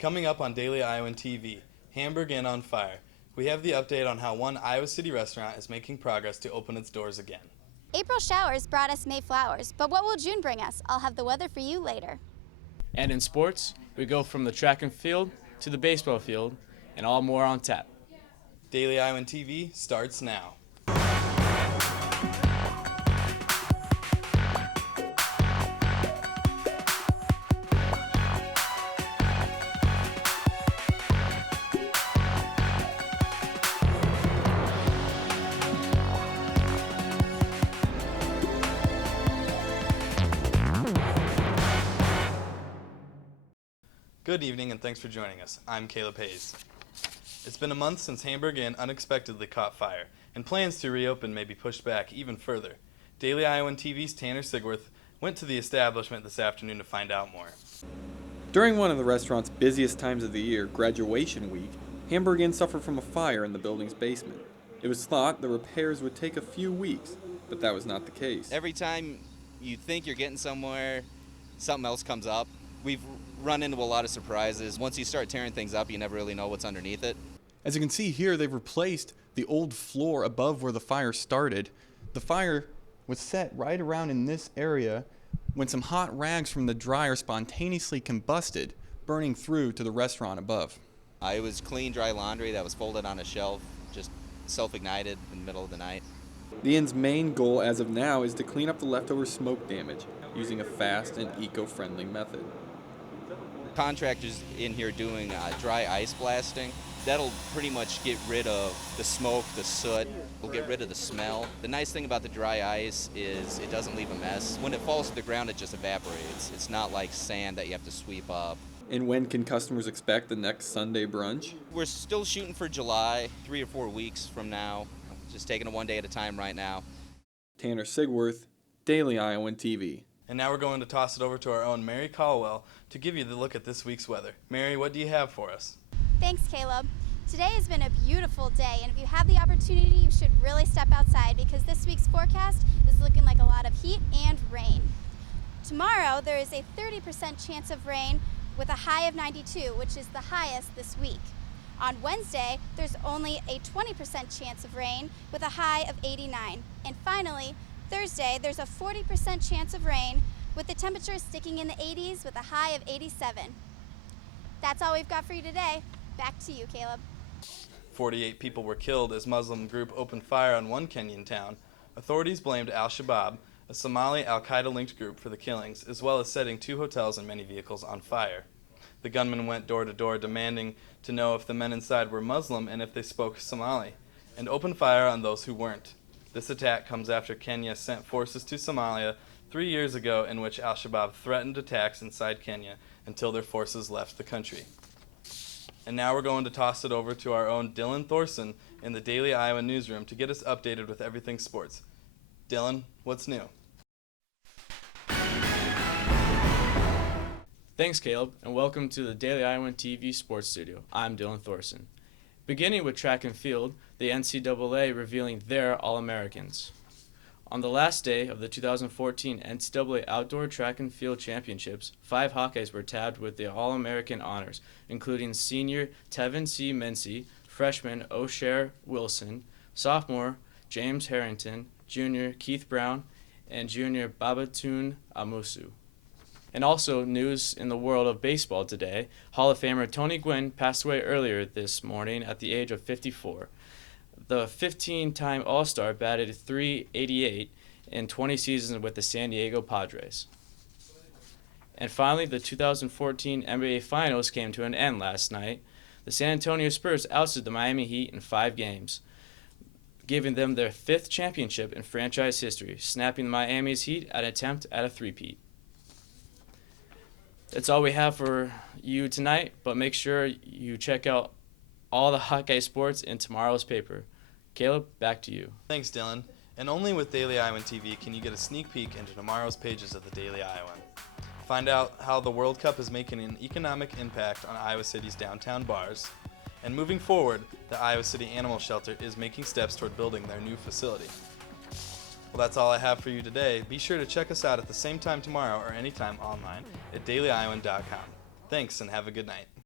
Coming up on Daily Iowan TV, Hamburg Inn on fire. We have the update on how one Iowa City restaurant is making progress to open its doors again. April showers brought us May flowers, but what will June bring us? I'll have the weather for you later. And in sports, we go from the track and field to the baseball field, and all more on tap. Daily Iowan TV starts now. Good evening and thanks for joining us. I'm Caleb Hayes. It's been a month since Hamburg Inn unexpectedly caught fire, and plans to reopen may be pushed back even further. Daily Iowan TV's Tanner Sigworth went to the establishment this afternoon to find out more. During one of the restaurant's busiest times of the year, graduation week, Hamburg Inn suffered from a fire in the building's basement. It was thought the repairs would take a few weeks, but that was not the case. Every time you think you're getting somewhere, something else comes up. We've run into a lot of surprises. Once you start tearing things up, you never really know what's underneath it. As you can see here, they've replaced the old floor above where the fire started. The fire was set right around in this area when some hot rags from the dryer spontaneously combusted, burning through to the restaurant above. It was clean, dry laundry that was folded on a shelf, just self-ignited in the middle of the night. The inn's main goal as of now is to clean up the leftover smoke damage using a fast and eco-friendly method. Contractors in here doing dry ice blasting. That'll pretty much get rid of the smoke, the soot. We'll get rid of the smell. The nice thing about the dry ice is it doesn't leave a mess. When it falls to the ground, it just evaporates. It's not like sand that you have to sweep up. And when can customers expect the next Sunday brunch? We're still shooting for July, 3 or 4 weeks from now. Just taking it one day at a time right now. Tanner Sigworth, Daily Iowan TV. And now we're going to toss it over to our own Mary Caldwell to give you the look at this week's weather. Mary, what do you have for us? Thanks, Caleb. Today has been a beautiful day, and if you have the opportunity, you should really step outside because this week's forecast is looking like a lot of heat and rain. Tomorrow, there is a 30% chance of rain with a high of 92, which is the highest this week. On Wednesday, there's only a 20% chance of rain with a high of 89. And finally, Thursday, there's a 40% chance of rain with the temperature sticking in the 80s with a high of 87. That's all we've got for you today. Back to you, Caleb. 48 people were killed as Muslim group opened fire on one Kenyan town. Authorities blamed Al-Shabaab, a Somali al-Qaeda-linked group, for the killings, as well as setting 2 hotels and many vehicles on fire. The gunmen went door to door demanding to know if the men inside were Muslim and if they spoke Somali, and opened fire on those who weren't. This attack comes after Kenya sent forces to Somalia 3 years ago, in which Al-Shabaab threatened attacks inside Kenya until their forces left the country. And now we're going to toss it over to our own Dylan Thorson in the Daily Iowa newsroom to get us updated with everything sports. Dylan, what's new? Thanks, Caleb, and welcome to the Daily Iowan TV Sports Studio. I'm Dylan Thorson. Beginning with track and field, the NCAA revealing their All-Americans. On the last day of the 2014 NCAA Outdoor Track and Field Championships, 5 Hawkeyes were tabbed with the All-American honors, including senior Tevin C. Mincy, freshman O'Share Wilson, sophomore James Harrington, junior Keith Brown, and junior Babatun Amusu. And also news in the world of baseball today, Hall of Famer Tony Gwynn passed away earlier this morning at the age of 54. The 15-time All-Star batted .388 in 20 seasons with the San Diego Padres. And finally, the 2014 NBA Finals came to an end last night. The San Antonio Spurs ousted the Miami Heat in 5 games, giving them their 5th championship in franchise history, snapping Miami's Heat at an attempt at a three-peat. That's all we have for you tonight, but make sure you check out all the Hawkeye sports in tomorrow's paper. Caleb, back to you. Thanks, Dylan. And only with Daily Iowan TV can you get a sneak peek into tomorrow's pages of the Daily Iowan. Find out how the World Cup is making an economic impact on Iowa City's downtown bars. And moving forward, the Iowa City Animal Shelter is making steps toward building their new facility. Well, that's all I have for you today. Be sure to check us out at the same time tomorrow or anytime online at dailyiowan.com. Thanks and have a good night.